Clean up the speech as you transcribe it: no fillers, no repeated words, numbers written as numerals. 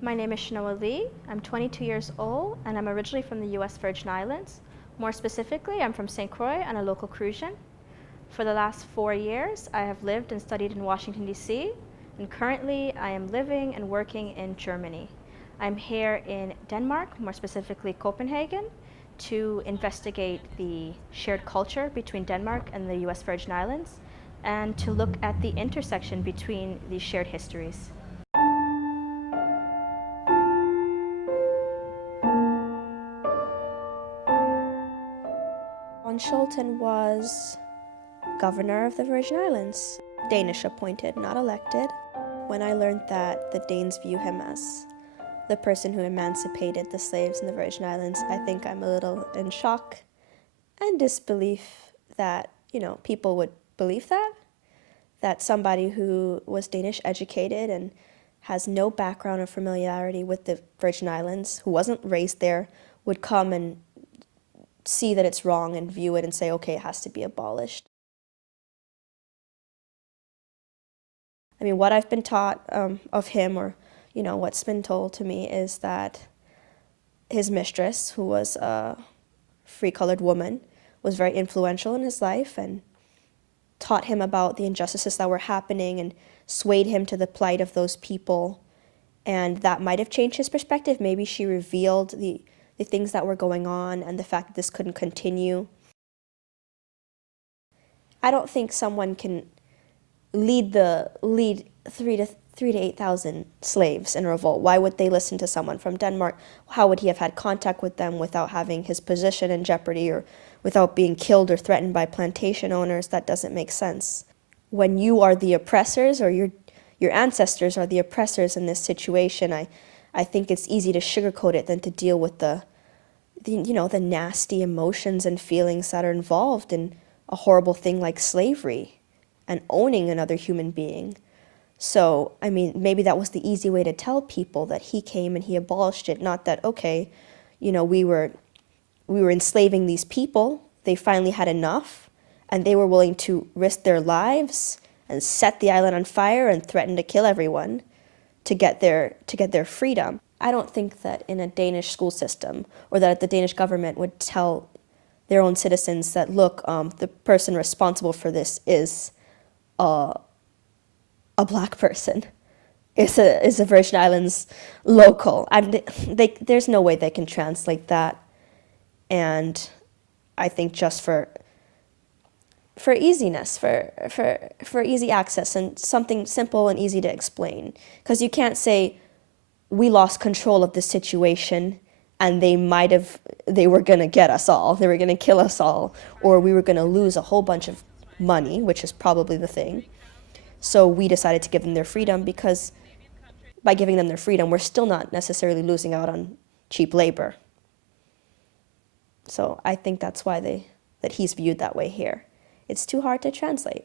My name is Shanoa Lee. I'm 22 years old and I'm originally from the US Virgin Islands. More specifically, I'm from St. Croix and a local Crucian. For the last 4 years, I have lived and studied in Washington, D.C., and currently I am living and working in Germany. I'm here in Denmark, more specifically Copenhagen, to investigate the shared culture between Denmark and the US Virgin Islands and to look at the intersection between these shared histories. Von Scholten was governor of the Virgin Islands, Danish appointed, not elected. When I learned that the Danes view him as the person who emancipated the slaves in the Virgin Islands, I think I'm a little in shock and disbelief that, people would believe that somebody who was Danish educated and has no background or familiarity with the Virgin Islands, who wasn't raised there, would come and see that it's wrong and view it and say, okay, it has to be abolished. I mean, what I've been taught of him, or what's been told to me, is that his mistress, who was a free-colored woman, was very influential in his life and taught him about the injustices that were happening and swayed him to the plight of those people. And that might have changed his perspective. Maybe she revealed the things that were going on and the fact that this couldn't continue. I don't think someone can lead 3,000 to 8,000 slaves in a revolt. Why would they listen to someone from Denmark? How would he have had contact with them without having his position in jeopardy or without being killed or threatened by plantation owners? That doesn't make sense. When you are the oppressors, or your ancestors are the oppressors in this situation, I think it's easy to sugarcoat it than to deal with the nasty emotions and feelings that are involved in a horrible thing like slavery and owning another human being. So, I mean, maybe that was the easy way to tell people that he came and he abolished it, not that, okay, we were enslaving these people, they finally had enough, and they were willing to risk their lives and set the island on fire and threaten to kill everyone to get their freedom. I don't think that in a Danish school system, or that the Danish government would tell their own citizens that, look, the person responsible for this is a black person, is a Virgin Islands local. There's no way they can translate that. And I think just for easiness, for easy access and something simple and easy to explain. Because you can't say, we lost control of the situation and they were going to get us all, they were going to kill us all, or we were going to lose a whole bunch of money, which is probably the thing. So we decided to give them their freedom, because by giving them their freedom, we're still not necessarily losing out on cheap labor. So I think that's why that he's viewed that way here. It's too hard to translate.